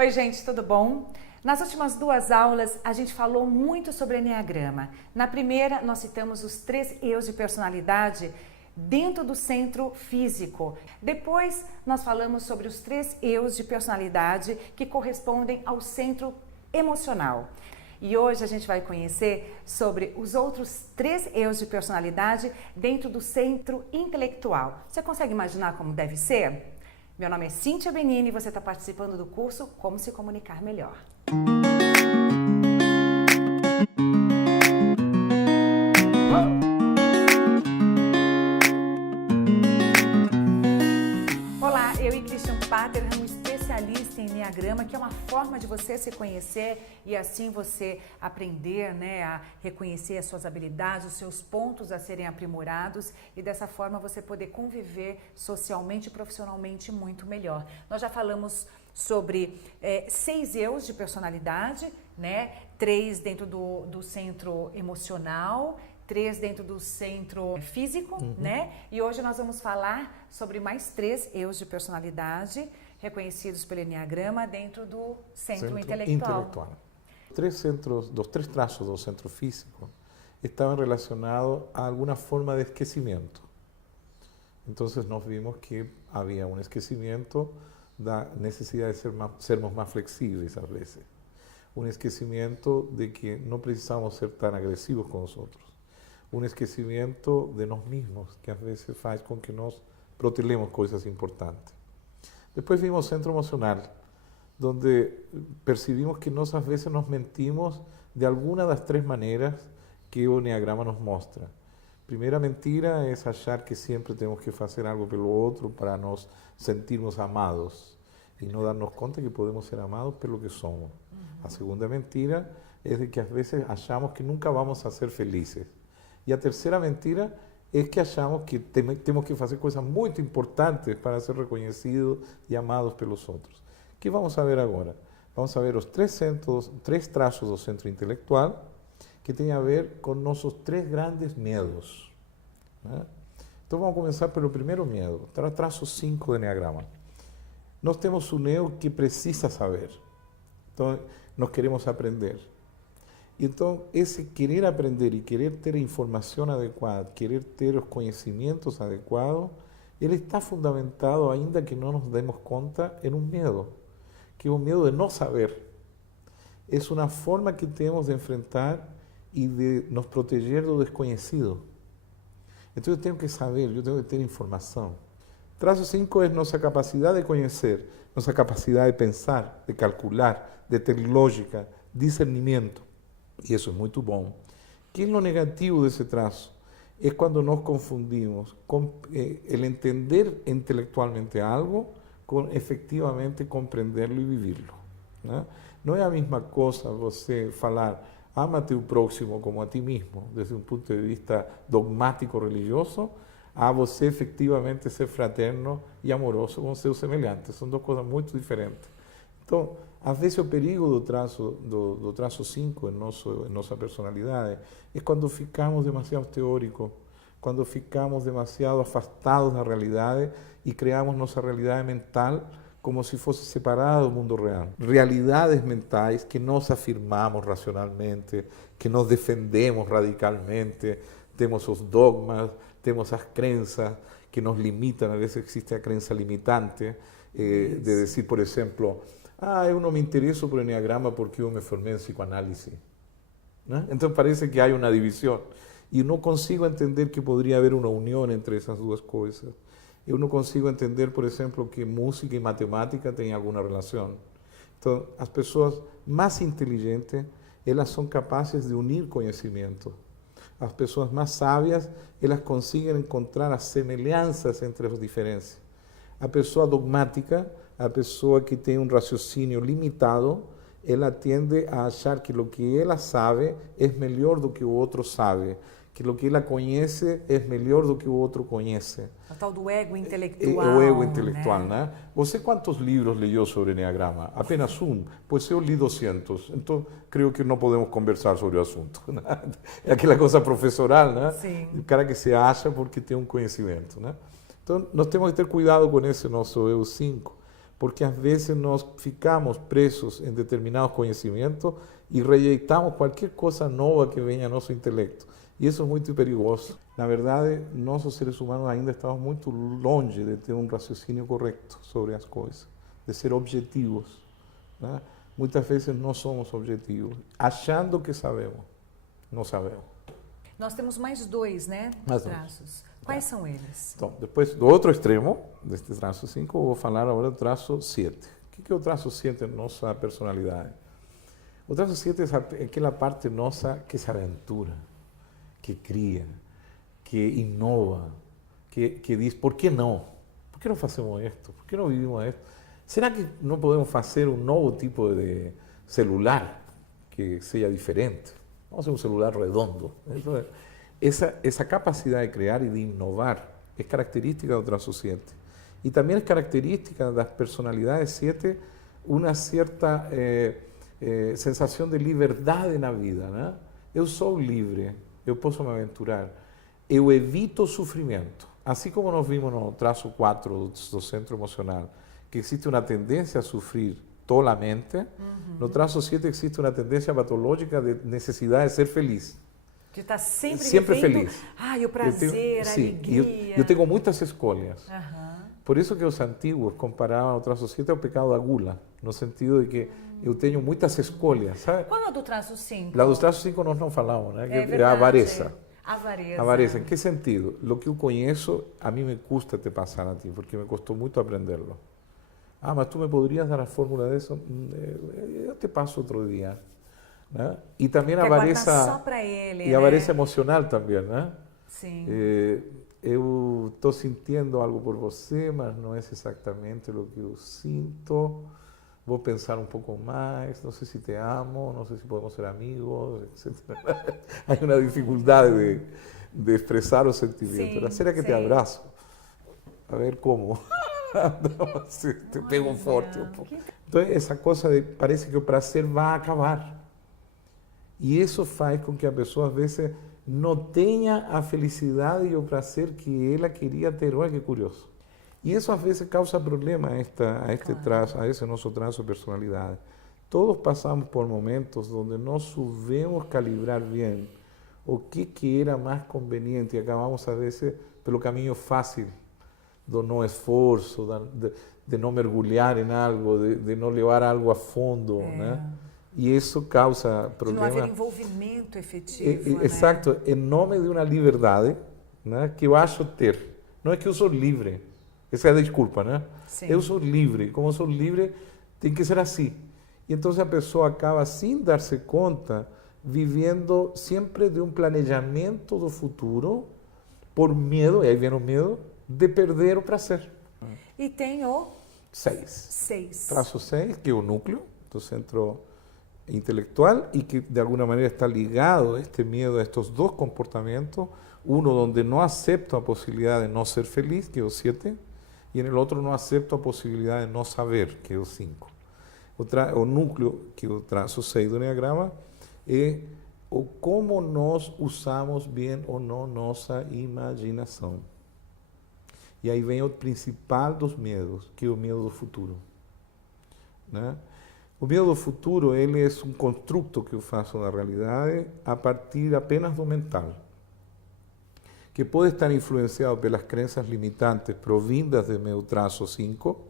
Oi, gente, tudo bom? Nas últimas duas aulas, a gente falou muito sobre Enneagrama. Na primeira, nós citamos os 3 eus de personalidade dentro do centro físico. Depois, nós falamos sobre os 3 eus de personalidade que correspondem ao centro emocional. E hoje a gente vai conhecer sobre os outros 3 eus de personalidade dentro do centro intelectual. Você consegue imaginar como deve ser? Meu nome é Cíntia Benini e você está participando do curso Como se Comunicar Melhor. Olá, eu e Christian Pater, um especialista em Enneagrama, que é uma forma de você se conhecer e assim você aprender, a reconhecer as suas habilidades, os seus pontos a serem aprimorados e dessa forma você poder conviver socialmente e profissionalmente muito melhor. Nós já falamos sobre 6 eus de personalidade, 3 dentro do centro emocional, 3 dentro do centro físico, E hoje nós vamos falar sobre mais 3 eus de personalidade reconhecidos pelo Enneagrama dentro do centro intelectual. Los 3 traços do centro físico estavam relacionados a alguma forma de esquecimiento. Então, nós vimos que havia um esquecimento da necessidade de sermos mais flexíveis às vezes. Um esquecimento de que não precisamos ser tão agressivos com os outros. Um esquecimento de nós mesmos, que às vezes faz com que nós protelemos coisas importantes. Depois vimos o centro emocional, onde percebimos que nós às vezes nos mentimos de alguma das 3 maneiras que o Enneagrama nos mostra. Primeira mentira é achar que sempre temos que fazer algo pelo outro para nos sentirmos amados e não darmos conta que podemos ser amados pelo que somos. A segunda mentira é de que às vezes achamos que nunca vamos a ser felizes. E a terceira mentira é que achamos que temos que fazer coisas muito importantes para ser reconhecidos e amados pelos outros. O que vamos a ver agora? Vamos a ver os 3 traços do centro intelectual que têm a ver com nossos 3 grandes medos. Então vamos começar pelo primeiro medo, traço 5 do Enneagrama. Nós temos um eu que precisa saber. Então nós queremos aprender. Então, esse querer aprender e querer ter a informação adequada, querer ter os conhecimentos adequados, ele está fundamentado, ainda que não nos demos conta, em um medo, que é o medo de não saber. É uma forma que temos de enfrentar e de nos proteger do desconhecido. Então, eu tenho que saber, eu tenho que ter informação. Traço 5 é nossa capacidade de conhecer, nossa capacidade de pensar, de calcular, de ter lógica, discernimento. E isso é muito bom. Que é o negativo desse traço? É quando nós confundimos o entender intelectualmente algo com efetivamente compreendê-lo e vivê-lo. Não é a mesma coisa você falar ama-te o próximo como a ti mesmo, desde um ponto de vista dogmático religioso, a você efetivamente ser fraterno e amoroso com seus semelhantes. São 2 coisas muito diferentes. Então, às vezes o perigo do traço 5 em nossa personalidade é quando ficamos demasiado teóricos, quando ficamos demasiado afastados da realidade e criamos nossa realidade mental como se fosse separada do mundo real. Realidades mentais que nós afirmamos racionalmente, que nós defendemos radicalmente, temos os dogmas, temos as crenças que nos limitam. Às vezes existe a crença limitante de dizer, por exemplo, eu não me interesso por Enneagrama porque eu me formei em psicoanálise. Então parece que há uma divisão. E não consigo entender que poderia haver uma união entre essas 2 coisas. Eu não consigo entender, por exemplo, que música e matemática têm alguma relação. Então, as pessoas mais inteligentes, elas são capazes de unir conhecimento. As pessoas mais sábias, elas conseguem encontrar as semelhanças entre as diferenças. A pessoa dogmática, a pessoa que tem um raciocínio limitado, ela tende a achar que o que ela sabe é melhor do que o outro sabe, que o que ela conhece é melhor do que o outro conhece. O tal do ego intelectual. O ego intelectual, né? Você quantos livros leu sobre Enneagrama? Apenas um. Pois eu li 200. Então, creio que não podemos conversar sobre o assunto. É aquela coisa professoral, né? Sim. O cara que se acha porque tem um conhecimento, né? Então, nós temos que ter cuidado com esse nosso eu 5, porque às vezes nós ficamos presos em determinados conhecimentos e rejeitamos qualquer coisa nova que venha ao nosso intelecto. E isso é muito perigoso. Na verdade, nós, os seres humanos, ainda estamos muito longe de ter um raciocínio correto sobre as coisas, de ser objetivos, né? Muitas vezes não somos objetivos, achando que sabemos, não sabemos. Nós temos mais dois, né, Mais traços. Quais são eles? Então, depois do outro extremo, deste traço 5, eu vou falar agora do traço 7. O que é o traço 7 em nossa personalidade? O traço 7 é aquela parte nossa que se aventura, que cria, que inova, que diz, por que não? Por que não fazemos isto? Por que não vivimos isto? Será que não podemos fazer um novo tipo de celular que seja diferente? Vamos fazer um celular redondo. Então, essa capacidade de criar e de inovar é característica do traço 7. E também é característica das personalidades 7 uma certa sensação de liberdade na vida, né? Eu sou livre, eu posso me aventurar, eu evito o sofrimento. Assim como nós vimos no traço 4 do centro emocional, que existe uma tendência a sofrer tolamente, no traço 7 existe uma tendência patológica de necessidade de ser feliz. De estar sempre vivendo, feliz. O prazer, a alegria. Eu tenho muitas escolhas. Uhum. Por isso que os antigos comparavam o traço 7 ao pecado da gula, no sentido de que eu tenho muitas escolhas, sabe? Qual é a do traço 5? Lá do traço 5 nós não falamos, né? É É a avareza. Avareza. Avareza, em que sentido? O que eu conheço, a mim me custa te passar a ti, porque me custou muito aprenderlo. Ah, mas tu me poderias dar a fórmula disso? Eu te passo outro dia. Né? E também a avareza. Só para ele. E a avareza emocional também, né? Sim. Eu estou sentindo algo por você, mas não é exatamente o que eu sinto. Vou pensar um pouco mais. Não sei se te amo, não sei se podemos ser amigos, etc. Há uma dificuldade de expressar o sentimento. Sim, será que te abraço? A ver como. Não, te pego forte um pouco. Então, essa coisa de parece que o prazer vai acabar. E isso faz com que a pessoa, às vezes, não tenha a felicidade e o prazer que ela queria ter. Olha que curioso. E isso, às vezes, causa problema a esse nosso traço de personalidade. Todos passamos por momentos onde nós soubemos calibrar bem o que era mais conveniente e acabamos, às vezes, pelo caminho fácil, do não esforço, de não mergulhar em algo, de não levar algo a fundo, né? E isso causa problemas. De não haver envolvimento efetivo, né? Exato, em nome de uma liberdade, né, que eu acho ter. Não é que eu sou livre, essa é a desculpa, né? Sim. Eu sou livre, como sou livre, tem que ser assim. E então a pessoa acaba, sem dar-se conta, vivendo sempre de um planejamento do futuro, por medo, e aí vem o medo, de perder o prazer. E tem o 6. Traço 6, que é o núcleo do centro intelectual e que de alguma maneira está ligado a este medo, a estos dois comportamentos, uno donde não acepto a possibilidade de não ser feliz, que é o 7, e no outro não acepto a possibilidade de não saber, que é o 5. O núcleo, que é o traço 6 do Enneagrama, é o como nós usamos bem ou não nossa imaginação. E aí vem o principal dos medos, que é o medo do futuro. Né? O medo do futuro, ele é um construto que eu faço da realidade a partir apenas do mental, que pode estar influenciado pelas crenças limitantes provindas do meu traço 5,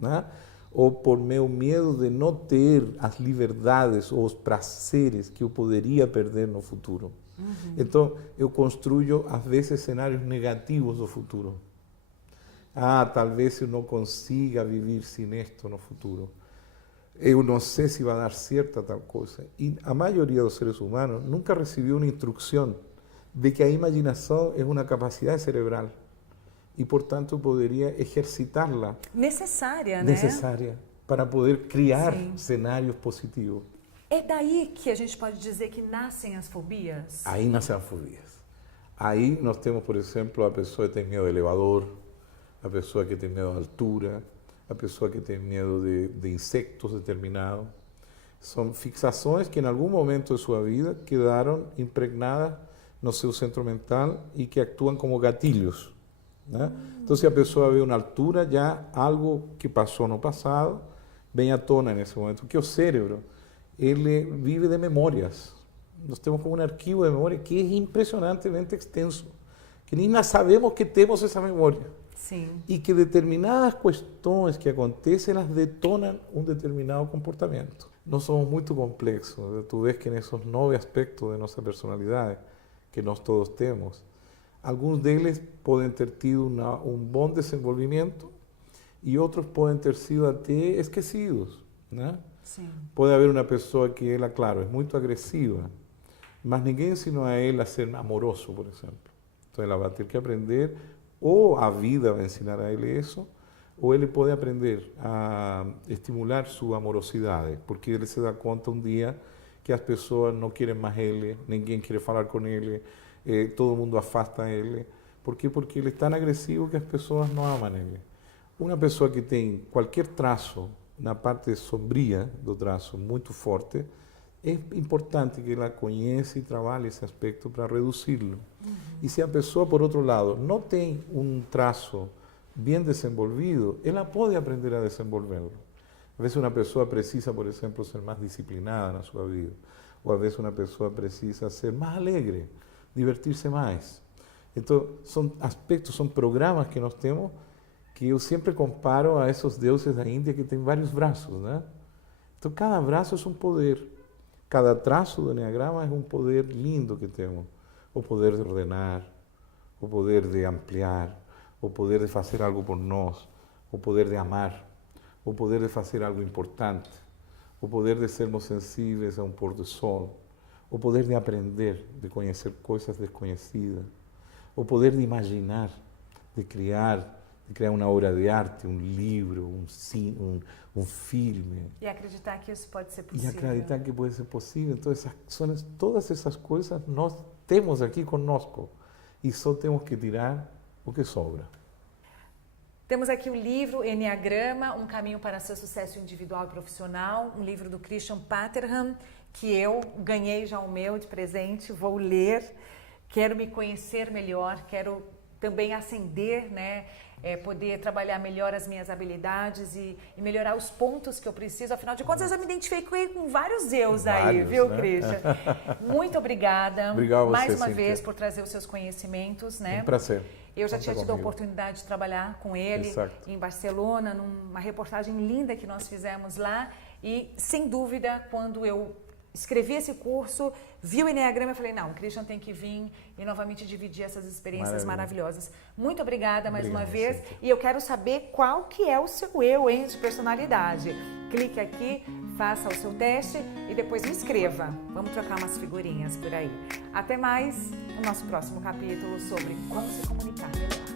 né? Ou por meu medo de não ter as liberdades ou os prazeres que eu poderia perder no futuro. Então, eu construo, às vezes, cenários negativos do futuro. Talvez eu não consiga viver sem isto no futuro. Eu não sei se vai dar certo tal coisa. E a maioria dos seres humanos nunca recebeu uma instrução de que a imaginação é uma capacidade cerebral e, portanto, poderia exercitá-la. Necessária, né? Necessária para poder criar cenários positivos. É daí que a gente pode dizer que nascem as fobias? Aí nascem as fobias. Aí nós temos, por exemplo, a pessoa que tem medo de elevador, a pessoa que tem medo de altura, a pessoa que tem medo de insectos determinados. São fixações que em algum momento de sua vida quedaram impregnadas no seu centro mental e que actuam como gatilhos, né? Então, se a pessoa vê uma altura, já algo que passou no passado vem à tona nesse momento. Porque o cérebro, ele vive de memórias. Nós temos como um arquivo de memória que é impressionantemente extenso, que nem sabemos que temos essa memória. Sim. E que determinadas questões que acontecem, elas detonam um determinado comportamento. Nós somos muito complexos. Tu vês que nesses 9 aspectos de nossa personalidade, que nós todos temos, alguns deles podem ter tido bom desenvolvimento e outros podem ter sido até esquecidos, né? Sim. Pode haver uma pessoa que ela, claro, é muito agressiva, mas ninguém ensinou a ela a ser amoroso, por exemplo. Então ela vai ter que aprender, ou a vida vai ensinar a ele isso, ou ele pode aprender a estimular sua amorosidade, porque ele se dá conta um dia que as pessoas não querem mais ele, ninguém quer falar com ele, todo mundo afasta ele. Por quê? Porque ele é tão agressivo que as pessoas não amam ele. Uma pessoa que tem qualquer traço na parte sombria do traço muito forte, é importante que ela conheça e trabalhe esse aspecto para reduzi-lo. E se a pessoa, por outro lado, não tem um traço bem desenvolvido, ela pode aprender a desenvolvê-lo. Às vezes uma pessoa precisa, por exemplo, ser mais disciplinada na sua vida, ou às vezes uma pessoa precisa ser mais alegre, divertir-se mais. Então, são aspectos, são programas que nós temos que eu sempre comparo a esses deuses da Índia que têm vários braços, né? Então, cada braço é um poder. Cada traço do Enneagrama é um poder lindo que temos. O poder de ordenar, o poder de ampliar, o poder de fazer algo por nós, o poder de amar, o poder de fazer algo importante, o poder de sermos sensíveis a um pôr do sol, o poder de aprender, de conhecer coisas desconhecidas, o poder de imaginar, de criar uma obra de arte, um livro, um filme. E acreditar que isso pode ser possível. E acreditar que pode ser possível. Então, todas essas coisas nós temos aqui conosco e só temos que tirar o que sobra. Temos aqui o livro Enneagrama, um caminho para seu sucesso individual e profissional, um livro do Christian Paterham, que eu ganhei já o meu de presente, vou ler, quero me conhecer melhor, quero também ascender, né? Poder trabalhar melhor as minhas habilidades e melhorar os pontos que eu preciso. Afinal de contas, eu já me identifiquei com vários eus aí, viu, né? Christian? Muito obrigada. Obrigado mais você, uma Cíntia, vez por trazer os seus conhecimentos, né? Um prazer. Eu já tinha tido a oportunidade de trabalhar com ele em Barcelona, numa reportagem linda que nós fizemos lá. E, sem dúvida, quando eu escrevi esse curso, vi o Enneagrama e falei, não, o Christian tem que vir e novamente dividir essas experiências maravilhosas. Muito obrigada mais uma vez. Cíntia. E eu quero saber qual que é o seu eu, hein, de personalidade. Clique aqui, faça o seu teste e depois me escreva. Vamos trocar umas figurinhas por aí. Até mais no nosso próximo capítulo sobre como se comunicar melhor.